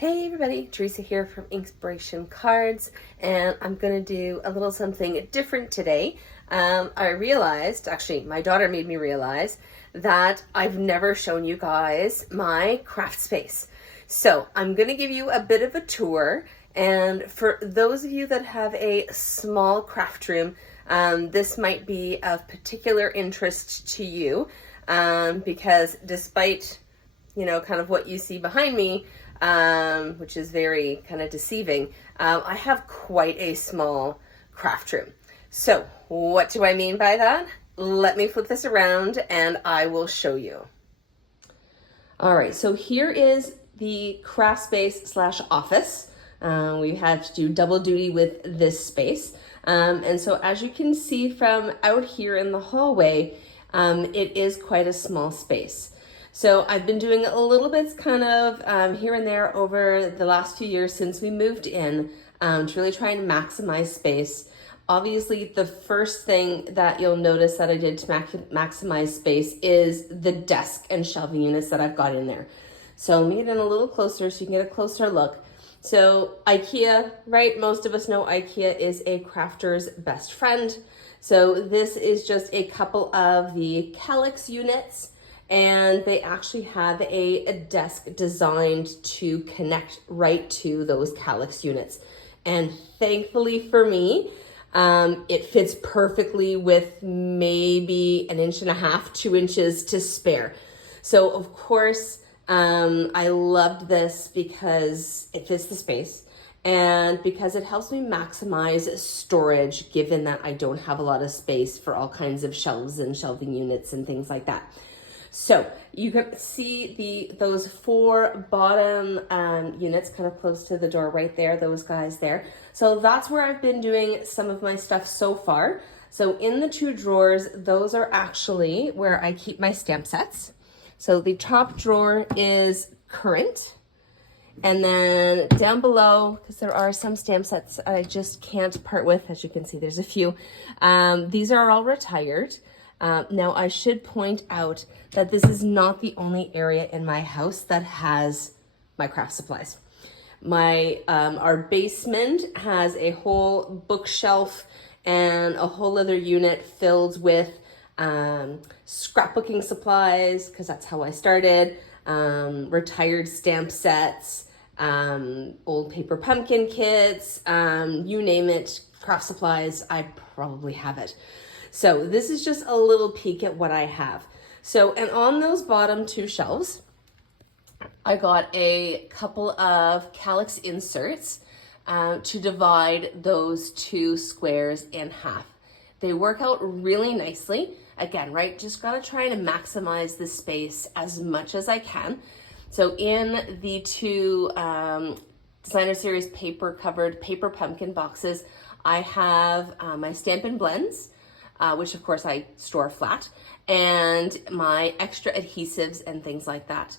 Hey everybody, Teresa here from Inspiration Cards, and I'm going to do a little something different today. I realized, actually my daughter made me realize, that I've never shown you guys my craft space. So I'm going to give you a bit of a tour, and for those of you that have a small craft room, this might be of particular interest to you, because despite, kind of what you see behind me, which is very kind of deceiving, I have quite a small craft room. So what do I mean by that? Let me flip this around and I will show you. All right, so here is the craft space slash office. We had to do double duty with this space. And so as you can see from out here in the hallway, it is quite a small space. So I've been doing a little bits kind of here and there over the last few years since we moved in, to really try and maximize space. Obviously, the first thing that you'll notice that I did to maximize space is the desk and shelving units that I've got in there. So let me get in a little closer so you can get a closer look. So IKEA, right? Most of us know IKEA is a crafter's best friend. So this is just a couple of the Calyx units, and they actually have a desk designed to connect right to those Calyx units. And thankfully for me, it fits perfectly with maybe 1.5 inches, 2 inches to spare. So of course, I loved this because it fits the space and because it helps me maximize storage, given that I don't have a lot of space for all kinds of shelves and shelving units and things like that. So you can see those 4 bottom units kind of close to the door right there, those guys there. So that's where I've been doing some of my stuff so far. So in the 2 drawers, those are actually where I keep my stamp sets. So the top drawer is current. And then down below, because there are some stamp sets I just can't part with, as you can see, there's a few. These are all retired. Now I should point out that this is not the only area in my house that has my craft supplies. Our basement has a whole bookshelf and a whole other unit filled with scrapbooking supplies, because that's how I started, retired stamp sets, old paper pumpkin kits, you name it, craft supplies, I probably have it. So this is just a little peek at what I have. So, and on those bottom 2 shelves, I got a couple of Calyx inserts to divide those 2 squares in half. They work out really nicely. Again, right, just gotta try to maximize the space as much as I can. So in the 2 Designer Series paper covered paper pumpkin boxes, I have my Stampin' Blends, which of course I store flat, and my extra adhesives and things like that.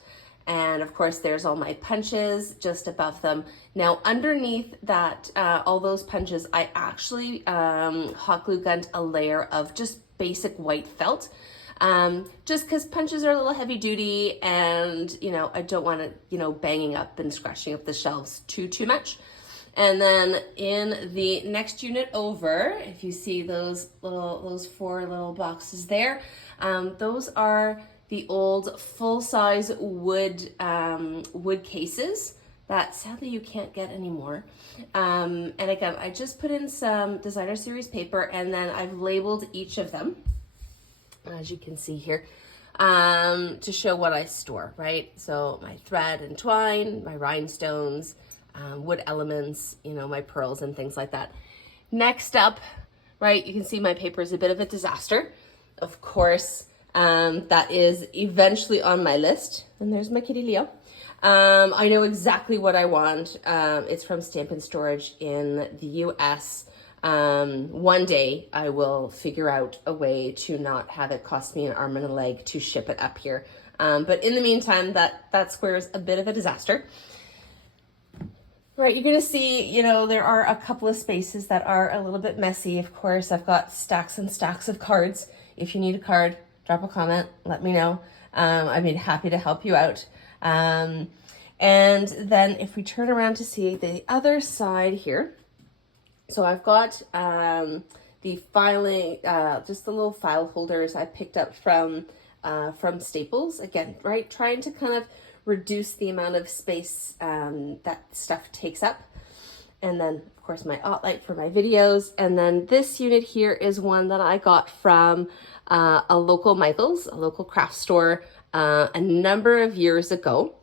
And of course there's all my punches just above them. Now underneath that, all those punches, I actually hot glue gunned a layer of just basic white felt, just because punches are a little heavy duty and, I don't want it, banging up and scratching up the shelves too much. And then in the next unit over, if you see those 4 little boxes there, those are the old full-size wood cases that sadly you can't get anymore. And again, I just put in some Designer Series paper and then I've labeled each of them, as you can see here, to show what I store, right? So my thread and twine, my rhinestones, wood elements, my pearls and things like that. Next up, right, you can see my paper is a bit of a disaster. Of course, that is eventually on my list. And there's my kitty Leo. I know exactly what I want. It's from Stampin' Storage in the US. One day I will figure out a way to not have it cost me an arm and a leg to ship it up here. But in the meantime, that square is a bit of a disaster. Right, you're gonna see, there are a couple of spaces that are a little bit messy. Of course, I've got stacks and stacks of cards. If you need a card, drop a comment, let me know. I'd be happy to help you out. And then if we turn around to see the other side here, so I've got the filing, just the little file holders I picked up from Staples. Again, right, trying to kind of reduce the amount of space that stuff takes up. And then, of course, my OttLite for my videos. And then this unit here is one that I got from a local Michael's, a local craft store, a number of years ago.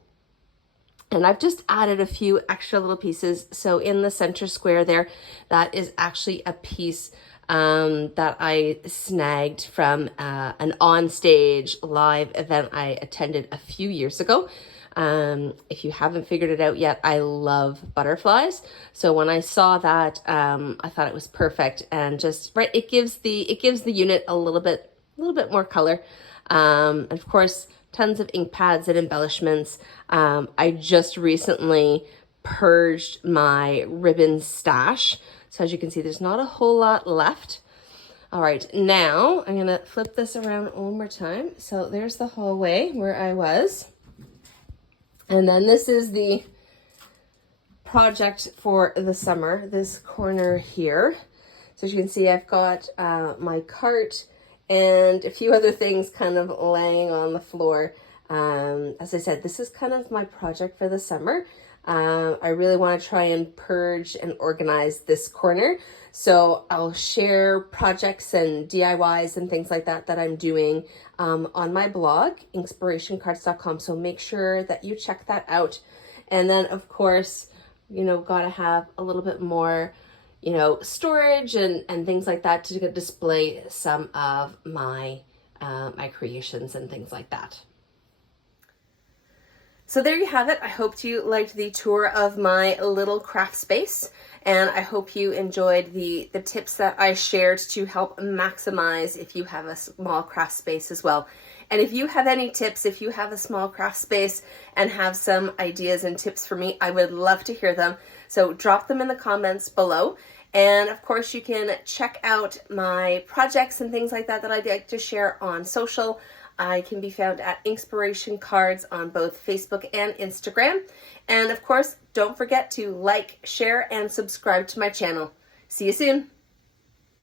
And I've just added a few extra little pieces. So in the center square there, that is actually a piece that I snagged from an on-stage live event I attended a few years ago. If you haven't figured it out yet, I love butterflies. So when I saw that, I thought it was perfect, and just right, it gives the unit a little bit more color. And of course, tons of ink pads and embellishments. I just recently purged my ribbon stash. So as you can see, there's not a whole lot left. All right, now I'm gonna flip this around one more time. So there's the hallway where I was. And then this is the project for the summer, this corner here. So as you can see, I've got my cart and a few other things kind of laying on the floor. As I said, this is kind of my project for the summer. I really want to try and purge and organize this corner. So I'll share projects and DIYs and things like that that I'm doing on my blog, inspirationcards.com. So make sure that you check that out. And then, of course, you know, gotta have a little bit more, you know, storage and things like that to display some of my my creations and things like that. So there you have it. I hope you liked the tour of my little craft space, and I hope you enjoyed the tips that I shared to help maximize if you have a small craft space as well. And if you have any tips, if you have a small craft space and have some ideas and tips for me, I would love to hear them. So drop them in the comments below. And of course, you can check out my projects and things like that that I like to share on social. I can be found at Inspiration Cards on both Facebook and Instagram. And of course, don't forget to like, share, and subscribe to my channel. See you soon.